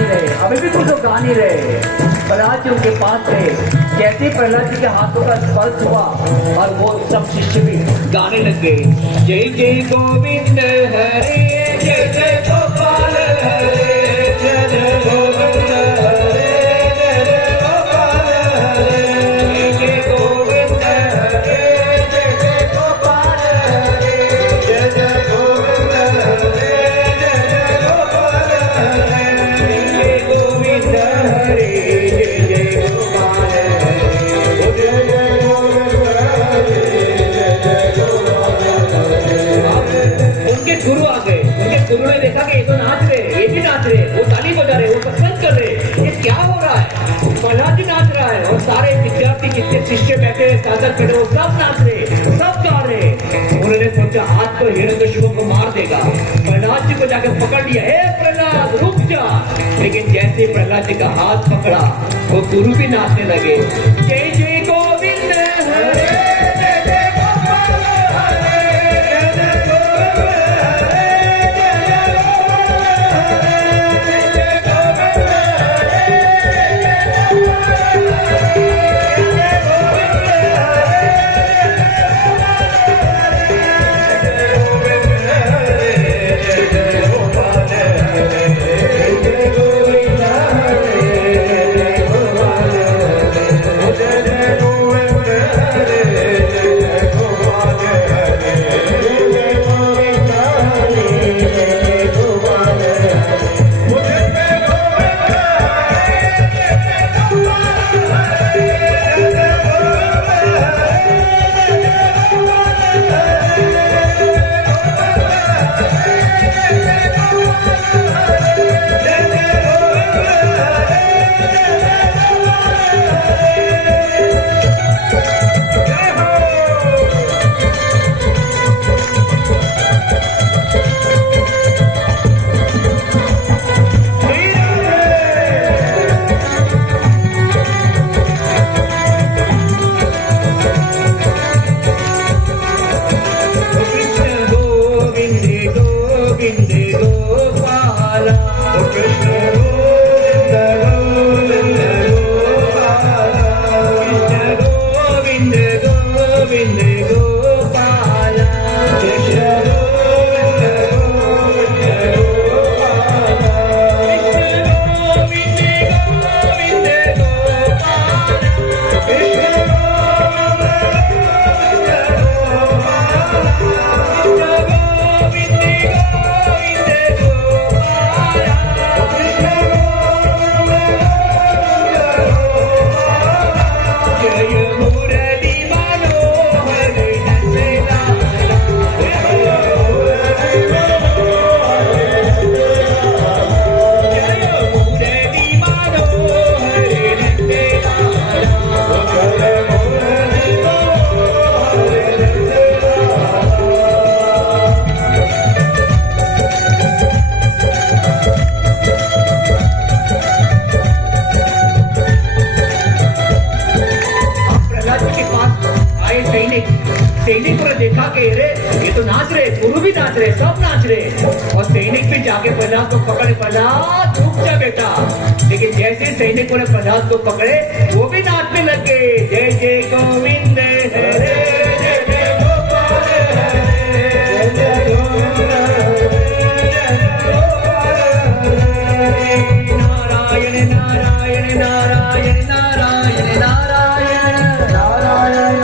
नहीं रहे, अभी भी कुछ लोग गा नहीं रहे। प्रहलाद जी उनके पास थे, जैसे ही प्रहलाद जी के हाथों का स्पर्श हुआ और वो सब शिष्य भी गाने लग गए, जय जय गोविंद हरे, जय जय गोपाल हरे, जय जय गोविंद हरे, जय जय गोपाल हरे, जय जय गोविंद हरे, जय जय गोपाल हरे, जय जय गोविंद हरे, जय जय गोपाल हरे, जय जय गोविंद हरे, जय जय गोपाल हरे, जय जय गोविंद हरे, जय जय गोपाल हरे। उनके गुरु आ गए, उनके गुरु ने देखा कि ये तो नाच रहे, ये भी नाच रहे, वो ताली बजा रहे, वो सत्संग कर रहे, ये क्या हो रहा है? प्रहलाद जी नाच रहा है और सारे विद्यार्थी जितने शिष्य बैठे साधक बैठे वो सब नाच रहे, सब गा रहे। उन्होंने सोचा आज तो हिरण्यकशिपु को मार देगा, प्रहलाद जी को जाकर पकड़ लिया, हे प्रहलाद रुक जा। लेकिन जैसे प्रहलाद जी का हाथ पकड़ा वो गुरु भी नाचने लगे, जय जय गोविंद हरे, जय जय गोपाल हरे, जय जय गोविंद हरे, जय जय गोपाल हरे, जय जय गोविंद हरे, जय जय गोपाल हरे, जय जय गोविंद हरे, जय जय गोपाल हरे, जय जय गोविंद हरे, जय जय गोपाल हरे, जय जय गोविंद हरे, जय जय गोपाल हरे, जय जय गोविंद हरे, जय जय गोपाल हरे, जय जय गोविंद हरे, जय जय गोपाल हरे, जय जय गोविंद हरे, जय जय गोपाल सैनिक ने देखा कि ये तो नाच रहे, गुरु भी नाच रहे, सब नाच रहे। और सैनिक भी जाके प्रहलाद को पकड़े, प्रहलाद रुक जा बेटा। लेकिन जैसे सैनिकों ने प्रहलाद को पकड़े वो भी नाचने लग गए, जय जय गोविंद हरे, जय जय गोपाल हरे, जय जय गोविंद हरे, जय जय गोपाल हरे, नारायण नारायण नारायण नारायण नारायण नारायण